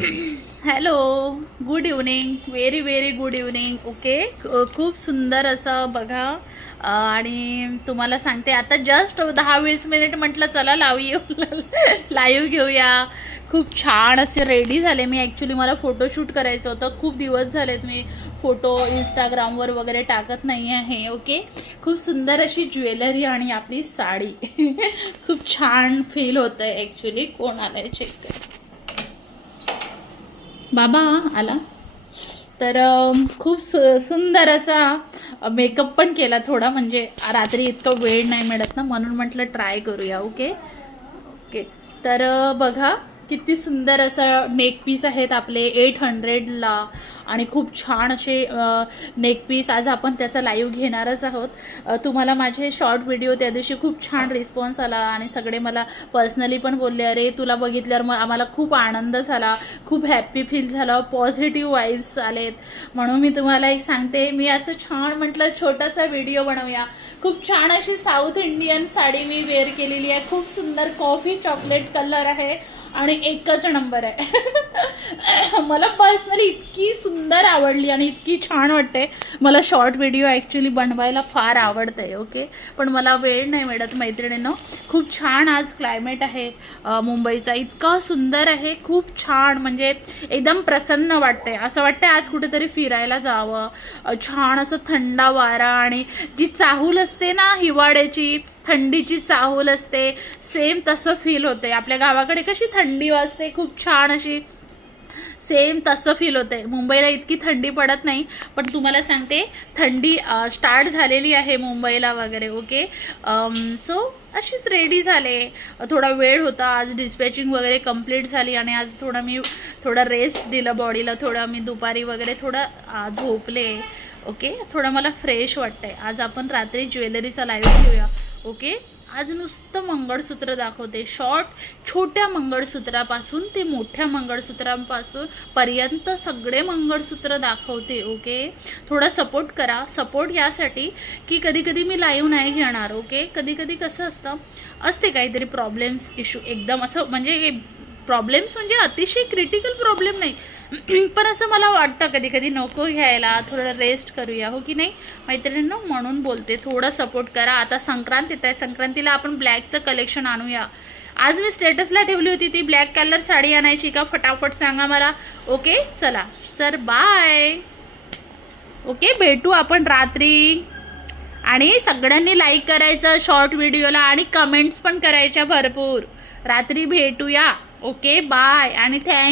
Hello, good evening, very very good evening. Okay, खूप सुंदर असं बघा. आणि तुम्हाला सांगते आता जस्ट 10-20 मिनिट म्हटलं चला लाईव्ह घेऊया. खूप छान असे रेडी झाले मी. ॲक्च्युली मला फोटोशूट करायचं होतं. खूप दिवस झालेत मी फोटो इंस्टाग्रामवर वगैरे टाकत नाही आहे. ओके, खूप सुंदर अशी ज्वेलरी आणि आपली साडी खूप छान फील होतं आहे. ॲक्च्युली कोण आलं आहे चेक कर. बाबा आला तर खूप सुंदर असा मेकअप पण केला थोडा, म्हणजे रात्री इतकं वेळ नाही मिळत ना, म्हणून म्हटलं ट्राय करूया. ओके ओके, तर बघा किती सुंदर असं नेक पीस आहेत आपले 800ला. आणि खूप छान असे नेक पीस आज आपण त्याचा लाईव्ह घेणारच आहोत. तुम्हाला माझे शॉर्ट व्हिडिओ त्या दिवशी खूप छान रिस्पॉन्स आला आणि सगळे मला पर्सनली पण बोलले, अरे तुला बघितल्यावर आम्हाला खूप आनंद झाला, खूप हॅप्पी फील झालं, पॉझिटिव्ह वाईब्स आलेत. म्हणून मी तुम्हाला एक सांगते, मी असं छान म्हटलं छोटासा व्हिडिओ बनवूया. खूप छान अशी साऊथ इंडियन साडी मी वेअर केलेली आहे. खूप सुंदर कॉफी चॉकलेट कलर आहे आणि एकच नंबर आहे. मला पर्सनली इतकी सुंदर आवडली आणि इतकी छान वाटते. मला शॉर्ट व्हिडिओ ॲक्च्युली बनवायला फार आवडतं आहे. ओके, पण मला वेळ नाही मिळत मैत्रिणींनो. खूप छान आज क्लायमेट आहे मुंबईचा, इतका सुंदर आहे, खूप छान, म्हणजे एकदम प्रसन्न वाटते. असं वाटतं आज कुठेतरी फिरायला जावं. छान असं थंड वारा आणि जी चाहूल असते ना हिवाळ्याची, थंडीची चाहूल असते, सेम तसं फील होते. आपल्या गावाकडे कशी थंडी वाजते खूप छान अशी, सेम तसं फील होते. मुंबईला इतकी थंडी पडत नाही, पण तुम्हाला सांगते थंडी स्टार्ट झालेली आहे मुंबईला वगैरे. ओके, सो अशीच रेडी झाले. थोडा वेळ होता आज, डिस्पॅचिंग वगैरे कंप्लीट झाली आणि आज थोडा रेस्ट दिलं बॉडीला. थोडं मी दुपारी वगैरे थोडं झोपले. ओके, थोडं मला फ्रेश वाटतंय. आज आपण रात्री ज्वेलरीचा लाईव्ह घेऊया. ओके, आज नुसतं मंगळसूत्र दाखवते. छोट्या मंगळसूत्रापासून ते मोठ्या मंगळसूत्रांपासून पर्यंत सगळे मंगळसूत्र दाखवते. ओके, थोडा सपोर्ट करा. सपोर्ट यासाठी की कधी कधी मी लाईव्ह नाही घेणार. ओके, कधी कधी कसं असते काहीतरी प्रॉब्लेम्स, इश्यू, एकदम असं म्हणजे प्रॉब्लेम्स म्हणजे अतिशय क्रिटिकल प्रॉब्लेम नाही, पण असं मला वाटतं कधी कधी नको घ्यायला, थोडं रेस्ट करूया, हो की नाही मैत्रिणींनो, म्हणून बोलते. थोडं सपोर्ट करा. आता संक्रांत येत आहे, संक्रांतीला आपण ब्लॅकचं कलेक्शन आणूया. आज मी स्टेटसला ठेवली होती ती ब्लॅक कलर साडी आणायची का, फटाफट सांगा मला. ओके, चला सर, बाय. ओके, भेटू आपण रात्री. आणि सगळ्यांनी लाईक करायचं शॉर्ट व्हिडिओला आणि कमेंट्स पण करायच्या भरपूर. रात्री भेटूया. ओके, बाय आणि थँक